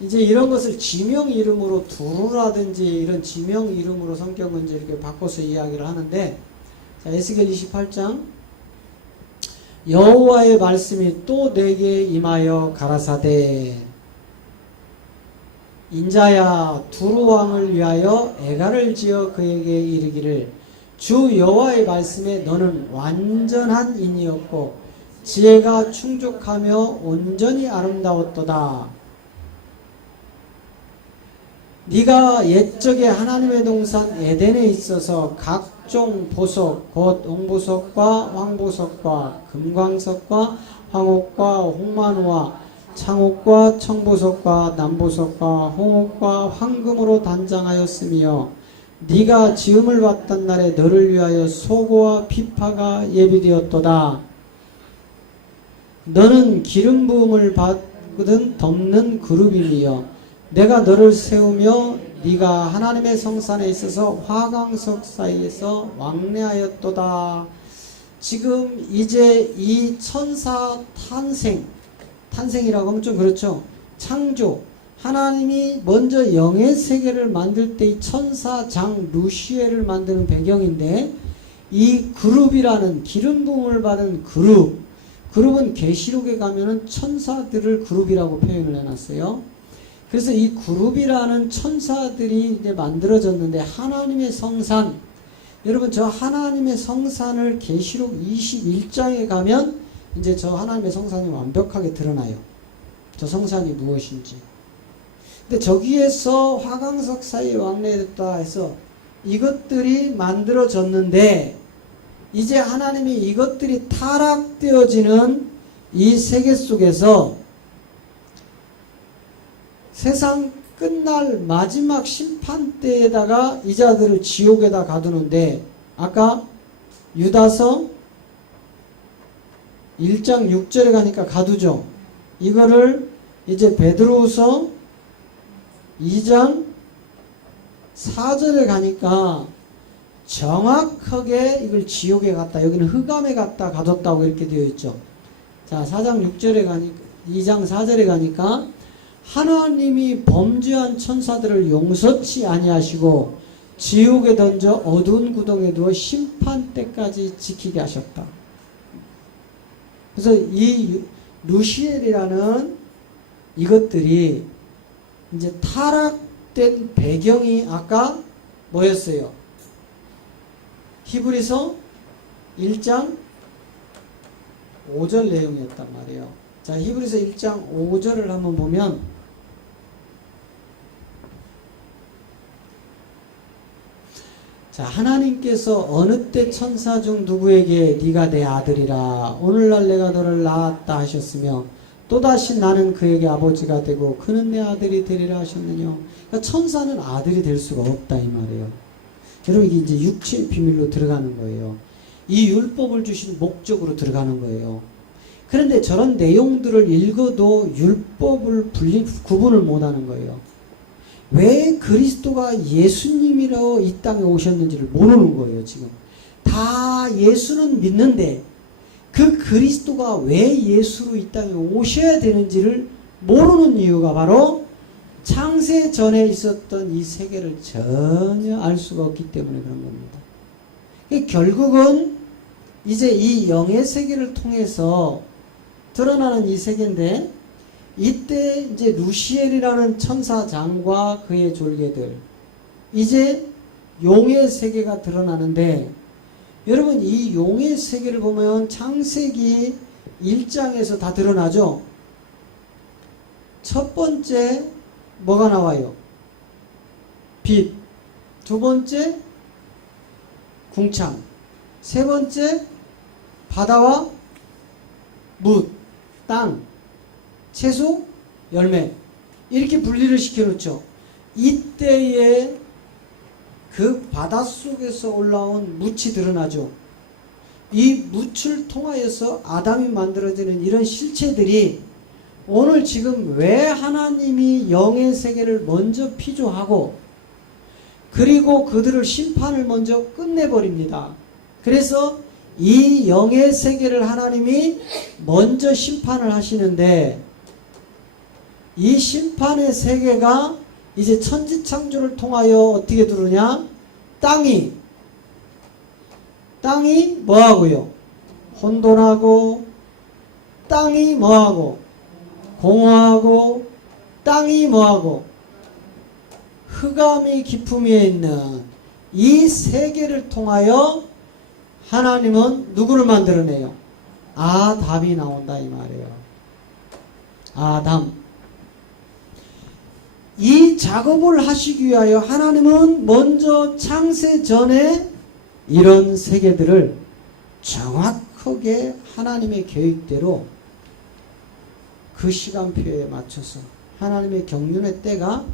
이제 이런 것을 지명 이름으로 두루라든지 이런 지명 이름으로 성경은 이제 이렇게 바꿔서 이야기를 하는데, 자, 에스겔 28장. 여호와의 말씀이 또 내게 임하여 가라사대, 인자야 두루 왕을 위하여 애가를 지어 그에게 이르기를, 주 여호와의 말씀에 너는 완전한 인이었고 지혜가 충족하며 온전히 아름다웠도다. 네가 옛적에 하나님의 동산 에덴에 있어서 각종 보석 곧 옹보석과 황보석과 금광석과 황옥과 홍만우와 창옥과 청보석과 남보석과 홍옥과 황금으로 단장하였으며, 네가 지음을 받던 날에 너를 위하여 소고와 피파가 예비되었도다. 너는 기름 부음을 받거든 덮는 그룹이며 내가 너를 세우며 네가 하나님의 성산에 있어서 화강석 사이에서 왕래하였도다. 지금 이제 이 천사 탄생이라고 하면 좀 그렇죠. 창조, 하나님이 먼저 영의 세계를 만들 때 이 천사장 루시엘을 만드는 배경인데, 이 그룹이라는 기름 부음을 받은 그룹은 계시록에 가면은 천사들을 그룹이라고 표현을 해놨어요. 그래서 이 그룹이라는 천사들이 이제 만들어졌는데, 하나님의 성산, 여러분 저 하나님의 성산을 계시록 21장에 가면 이제 저 하나님의 성산이 완벽하게 드러나요. 저 성산이 무엇인지. 근데 저기에서 화강석 사이에 왕래했다 해서 이것들이 만들어졌는데, 이제 하나님이 이것들이 타락되어지는 이 세계 속에서 세상 끝날 마지막 심판 때에다가 이 자들을 지옥에다 가두는데, 아까 유다서 1장 6절에 가니까 가두죠. 이거를 이제 베드로후서 2장 4절에 가니까 정확하게 이걸 지옥에 갔다, 여기는 흑암에 갔다 가뒀다고 이렇게 되어 있죠. 자, 4장 6절에 가니까, 2장 4절에 가니까 하나님이 범죄한 천사들을 용서치 아니하시고 지옥에 던져 어두운 구덩이에 두어 심판 때까지 지키게 하셨다. 그래서 이 루시엘이라는 이것들이 이제 타락된 배경이 아까 뭐였어요? 히브리서 1장 5절 내용이었단 말이에요. 자, 히브리서 1장 5절을 한번 보면, 자, 하나님께서 어느 때 천사 중 누구에게 네가 내 아들이라 오늘날 내가 너를 낳았다 하셨으며 또다시 나는 그에게 아버지가 되고 그는 내 아들이 되리라 하셨느냐. 그러니까 천사는 아들이 될 수가 없다 이 말이에요. 여러분 이게 이제 육체의 비밀로 들어가는 거예요. 이 율법을 주신 목적으로 들어가는 거예요. 그런데 저런 내용들을 읽어도 율법을 구분을 못하는 거예요. 왜 그리스도가 예수님이라고 이 땅에 오셨는지를 모르는 거예요. 지금 다 예수는 믿는데 그 그리스도가 왜 예수로 이 땅에 오셔야 되는지를 모르는 이유가 바로 창세 전에 있었던 이 세계를 전혀 알 수가 없기 때문에 그런 겁니다. 결국은 이제 이 영의 세계를 통해서 드러나는 이 세계인데, 이때 이제 루시엘이라는 천사장과 그의 졸개들, 이제 용의 세계가 드러나는데, 여러분 이 용의 세계를 보면 창세기 1장에서 다 드러나죠. 첫 번째 뭐가 나와요? 빛. 두 번째 궁창. 세 번째 바다와 무, 땅, 채소, 열매. 이렇게 분리를 시켜놓죠. 이때에 그 바닷속에서 올라온 묻이 드러나죠. 이 묻을 통하여서 아담이 만들어지는 이런 실체들이 오늘 지금 왜 하나님이 영의 세계를 먼저 피조하고 그리고 그들을 심판을 먼저 끝내버립니다. 그래서 이 영의 세계를 하나님이 먼저 심판을 하시는데, 이 심판의 세계가 이제 천지창조를 통하여 어떻게 들어오냐? 땅이 뭐하고요? 혼돈하고, 땅이 뭐하고? 공허하고, 땅이 뭐하고? 흑암이 깊음 위에 있는 이 세계를 통하여 하나님은 누구를 만들어내요? 아담이 나온다 이 말이에요. 아담. 이 작업을 하시기 위하여 하나님은 먼저 창세 전에 이런 세계들을 정확하게 하나님의 계획대로 그 시간표에 맞춰서 하나님의 경륜의 때가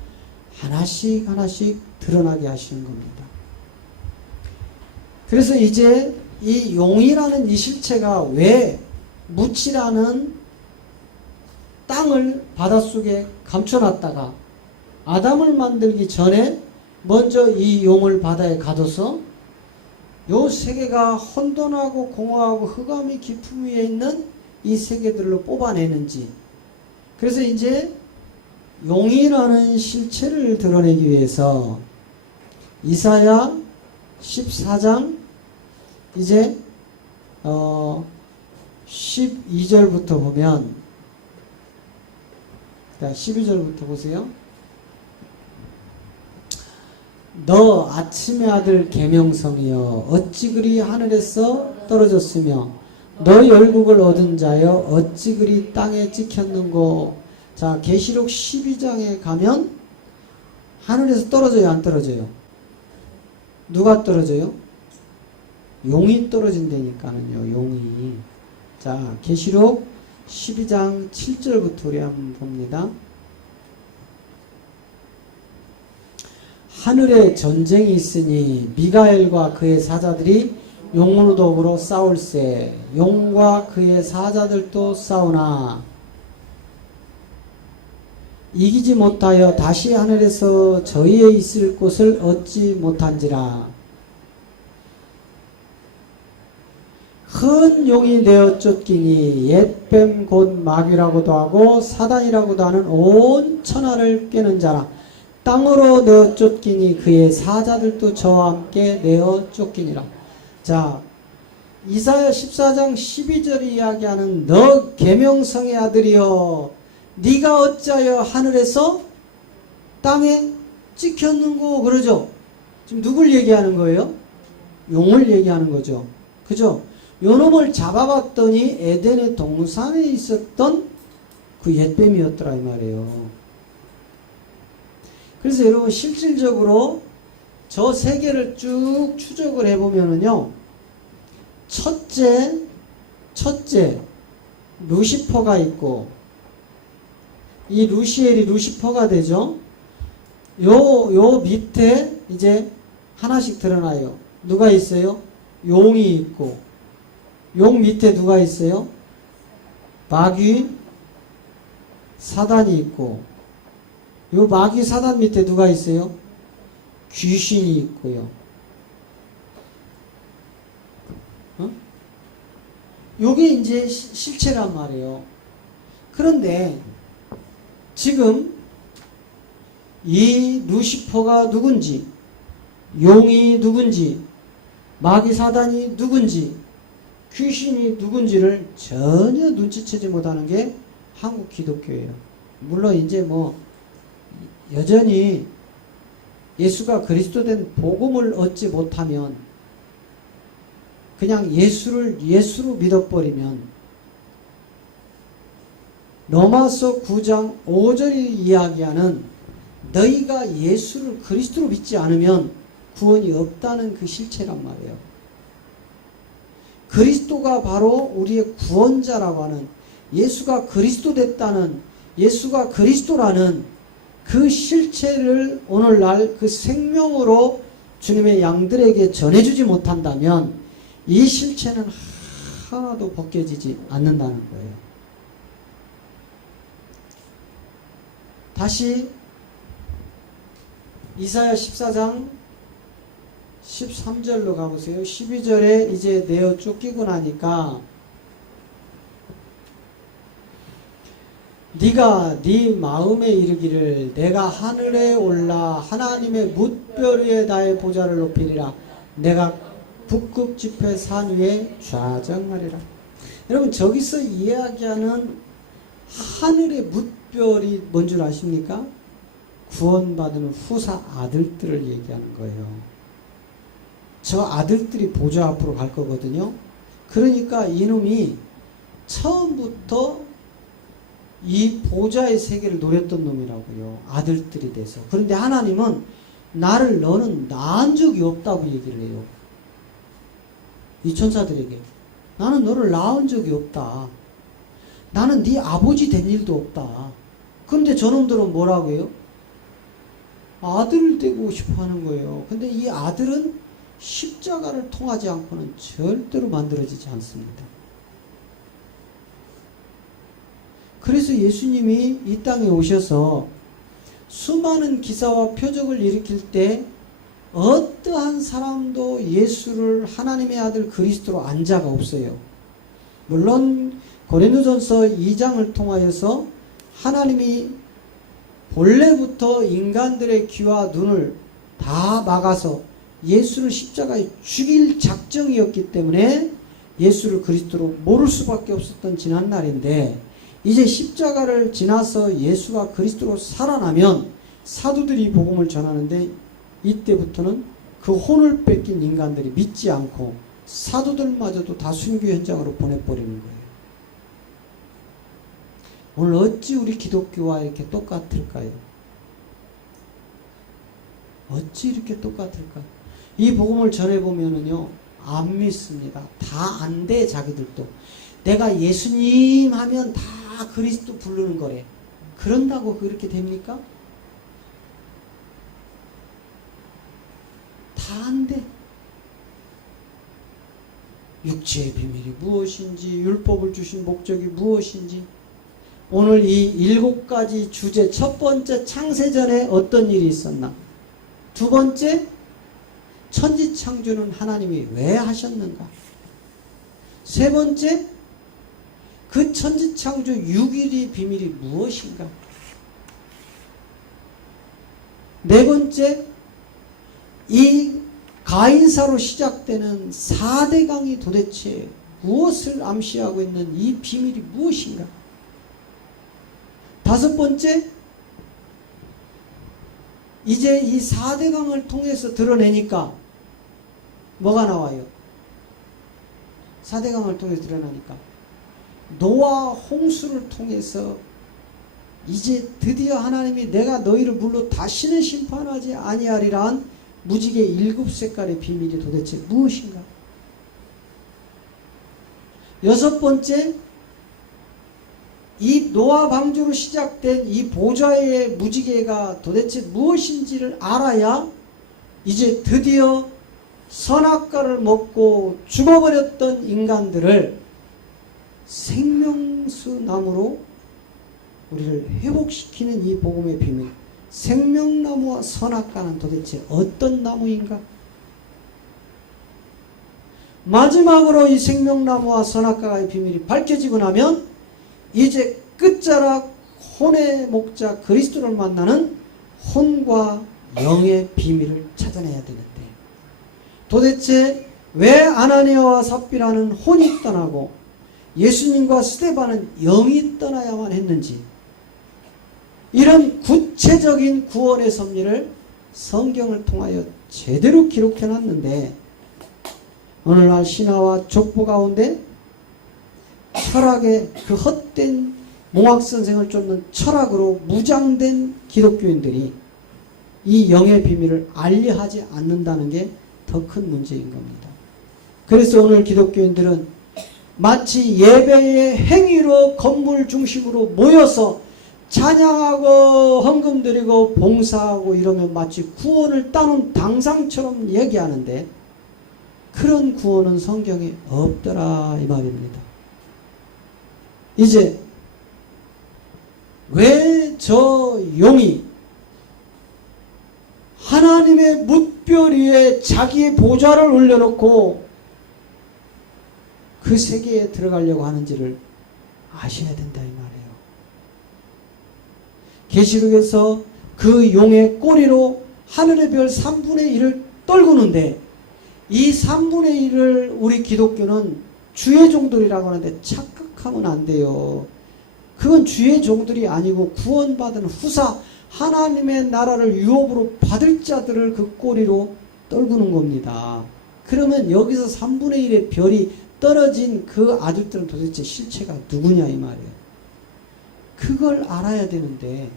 하나씩 하나씩 드러나게 하시는 겁니다. 그래서 이제 이 용이라는 이 실체가 왜 묻이라는 땅을 바닷속에 감춰놨다가 아담을 만들기 전에 먼저 이 용을 바다에 가둬서 요 세계가 혼돈하고 공허하고 흑암이 깊음 위에 있는 이 세계들로 뽑아내는지, 그래서 이제 용이라는 실체를 드러내기 위해서 이사야 14장 이제 12절부터 보면, 자 12절부터 보세요. 너 아침의 아들 계명성이여 어찌 그리 하늘에서 떨어졌으며 너 열국을 얻은 자여 어찌 그리 땅에 찍혔는고. 자 계시록 12장에 가면 하늘에서 떨어져요 안 떨어져요? 누가 떨어져요? 용이 떨어진다니까는요. 용이. 자 계시록 12장 7절부터 우리 한번 봅니다. 하늘에 전쟁이 있으니 미가엘과 그의 사자들이 용으로 더불어 싸울세. 용과 그의 사자들도 싸우나 이기지 못하여 다시 하늘에서 저희의 있을 곳을 얻지 못한지라. 큰 용이 내어 쫓기니 옛뱀 곧 마귀라고도 하고 사단이라고도 하는 온 천하를 꿰는 자라. 땅으로 내어 쫓기니 그의 사자들도 저와 함께 내어 쫓기니라. 자 이사야 14장 12절이 이야기하는 너 계명성의 아들이여 네가 어찌하여 하늘에서 땅에 찍혔는고 그러죠. 지금 누굴 얘기하는 거예요? 용을 얘기하는 거죠. 그죠? 요놈을 잡아봤더니 에덴의 동산에 있었던 그 옛뱀이었더라 이 말이에요. 그래서 여러분 실질적으로 저 세계를 쭉 추적을 해보면은요, 첫째 루시퍼가 있고, 이 루시엘이 루시퍼가 되죠. 요 밑에 이제 하나씩 드러나요. 누가 있어요? 용이 있고, 용 밑에 누가 있어요? 마귀, 사단이 있고, 요 마귀 사단 밑에 누가 있어요? 귀신이 있고요. 요게 이제 실체란 말이에요. 그런데 지금 이 루시퍼가 누군지, 용이 누군지, 마귀 사단이 누군지, 귀신이 누군지를 전혀 눈치채지 못하는 게 한국 기독교예요. 물론 이제 뭐 여전히 예수가 그리스도 된 복음을 얻지 못하면 그냥 예수로 믿어버리면 로마서 9장 5절이 이야기하는 너희가 예수를 그리스도로 믿지 않으면 구원이 없다는 그 실체란 말이에요. 그리스도가 바로 우리의 구원자라고 하는, 예수가 그리스도 됐다는, 예수가 그리스도라는 그 실체를 오늘날 그 생명으로 주님의 양들에게 전해주지 못한다면 이 실체는 하나도 벗겨지지 않는다는 거예요. 다시 이사야 14장 13절로 가보세요. 12절에 이제 내어 쫓기고 나니까 네가 네 마음에 이르기를 내가 하늘에 올라 하나님의 뭇별 위에 나의 보좌를 높이리라. 내가 북극 지폐 산 위에 좌정하리라. 여러분 저기서 이야기하는 하늘의 뭇별이 뭔 줄 아십니까? 구원받은 후사 아들들을 얘기하는 거예요. 저 아들들이 보좌 앞으로 갈 거거든요. 그러니까 이놈이 처음부터 이 보좌의 세계를 노렸던 놈이라고요. 아들들이 돼서. 그런데 하나님은 너는 낳은 적이 없다고 얘기를 해요. 이 천사들에게. 나는 너를 낳은 적이 없다. 나는 네 아버지 된 일도 없다. 그런데 저놈들은 뭐라고 해요? 아들을 되고 싶어 하는 거예요. 근데 이 아들은 십자가를 통하지 않고는 절대로 만들어지지 않습니다. 그래서 예수님이 이 땅에 오셔서 수많은 기사와 표적을 일으킬 때 어떠한 사람도 예수를 하나님의 아들 그리스도로 안 자가 없어요. 물론 고린도전서 2장을 통하여서 하나님이 본래부터 인간들의 귀와 눈을 다 막아서 예수를 십자가에 죽일 작정이었기 때문에 예수를 그리스도로 모를 수밖에 없었던 지난날인데, 이제 십자가를 지나서 예수가 그리스도로 살아나면 사도들이 복음을 전하는데 이때부터는 그 혼을 뺏긴 인간들이 믿지 않고 사도들마저도 다 순교 현장으로 보내버리는 거예요. 오늘 어찌 우리 기독교와 이렇게 똑같을까요? 어찌 이렇게 똑같을까? 이 복음을 전해보면은요, 안 믿습니다. 다 안 돼, 자기들도. 내가 예수님 하면 다 그리스도 부르는 거래. 그런다고 그렇게 됩니까? 다 안 돼. 육체의 비밀이 무엇인지, 율법을 주신 목적이 무엇인지, 오늘 이 7가지 주제, 첫 번째 창세전에 어떤 일이 있었나? 두 번째, 천지창조는 하나님이 왜 하셨는가? 세 번째, 그 천지창조 6일의 비밀이 무엇인가? 네 번째, 이 가인사로 시작되는 4대강이 도대체 무엇을 암시하고 있는 이 비밀이 무엇인가? 다섯 번째, 이제 이 4대강을 통해서 드러내니까 뭐가 나와요? 4대강을 통해서 드러나니까 노아 홍수를 통해서 이제 드디어 하나님이 내가 너희를 물로 다시는 심판하지 아니하리란 무지개 7색깔의 비밀이 도대체 무엇인가? 여섯 번째, 이 노아 방주로 시작된 이 보좌의 무지개가 도대체 무엇인지를 알아야 이제 드디어 선악과를 먹고 죽어버렸던 인간들을 생명수 나무로 우리를 회복시키는 이 복음의 비밀, 생명나무와 선악과는 도대체 어떤 나무인가? 마지막으로 이 생명나무와 선악과의 비밀이 밝혀지고 나면 이제 끝자락 혼의 목자 그리스도를 만나는 혼과 영의 비밀을 찾아내야 되는데, 도대체 왜 아나니아와 삽비라는 혼이 떠나고 예수님과 스데반은 영이 떠나야만 했는지, 이런 구체적인 구원의 섭리를 성경을 통하여 제대로 기록해 놨는데 오늘날 신화와 족보 가운데 철학의 그 헛된 몽학선생을 쫓는 철학으로 무장된 기독교인들이 이 영의 비밀을 알려하지 않는다는 게 더 큰 문제인 겁니다. 그래서 오늘 기독교인들은 마치 예배의 행위로 건물 중심으로 모여서 찬양하고 헌금 드리고 봉사하고 이러면 마치 구원을 따는 당상처럼 얘기하는데 그런 구원은 성경에 없더라 이 말입니다. 이제 왜 저 용이 하나님의 뭇별 위에 자기의 보좌를 올려놓고 그 세계에 들어가려고 하는지를 아셔야 된다 이 말이에요. 계시록에서 그 용의 꼬리로 하늘의 별 3분의 1을 떨구는데 이 3분의 1을 우리 기독교는 주의 종들이라고 하는데 착각하면 안 돼요. 그건 주의 종들이 아니고 구원받은 후사 하나님의 나라를 유업으로 받을 자들을 그 꼬리로 떨구는 겁니다. 그러면 여기서 3분의 1의 별이 떨어진 그 아들들은 도대체 실체가 누구냐 이 말이에요. 그걸 알아야 되는데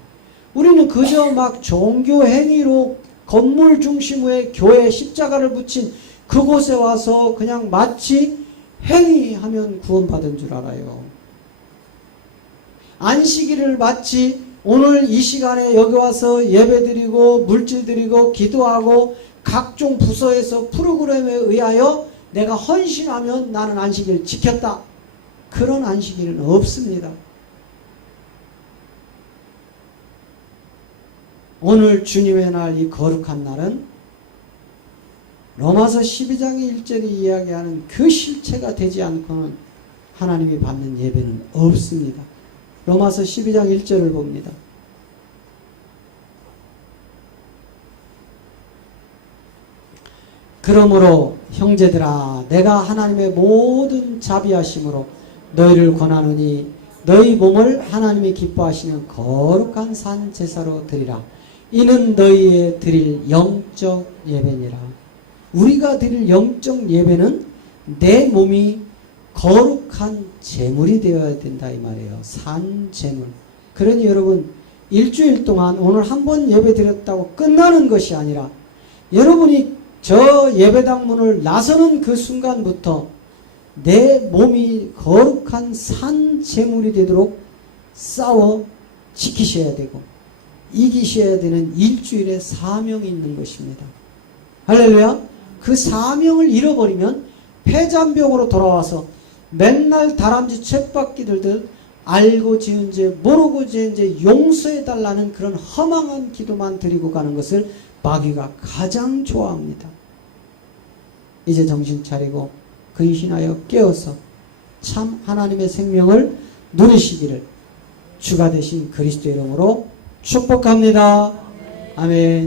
우리는 그저 막 종교 행위로 건물 중심의 교회 십자가를 붙인 그곳에 와서 그냥 마치 행위하면 구원받은 줄 알아요. 안식일을 마치 오늘 이 시간에 여기 와서 예배드리고 물질드리고 기도하고 각종 부서에서 프로그램에 의하여 내가 헌신하면 나는 안식일을 지켰다. 그런 안식일은 없습니다. 오늘 주님의 날 이 거룩한 날은 로마서 12장의 1절이 이야기하는 그 실체가 되지 않고는 하나님이 받는 예배는 없습니다. 로마서 12장 1절을 봅니다. 그러므로 형제들아 내가 하나님의 모든 자비하심으로 너희를 권하노니 너희 몸을 하나님이 기뻐하시는 거룩한 산 제사로 드리라. 이는 너희의 드릴 영적 예배니라. 우리가 드릴 영적 예배는 내 몸이 거룩한 제물이 되어야 된다 이 말이에요. 산 제물. 그러니 여러분 일주일 동안 오늘 한 번 예배 드렸다고 끝나는 것이 아니라 여러분이 저 예배당 문을 나서는 그 순간부터 내 몸이 거룩한 산 제물이 되도록 싸워 지키셔야 되고 이기셔야 되는 일주일의 사명이 있는 것입니다. 할렐루야. 그 사명을 잃어버리면 폐잔병으로 돌아와서 맨날 다람쥐 쳇바퀴 들듯 알고 지은 죄 모르고 지은 죄 용서해달라는 그런 허망한 기도만 드리고 가는 것을 마귀가 가장 좋아합니다. 이제 정신 차리고 근신하여 깨어서 참 하나님의 생명을 누리시기를 주가 되신 그리스도의 이름으로 축복합니다. 아멘.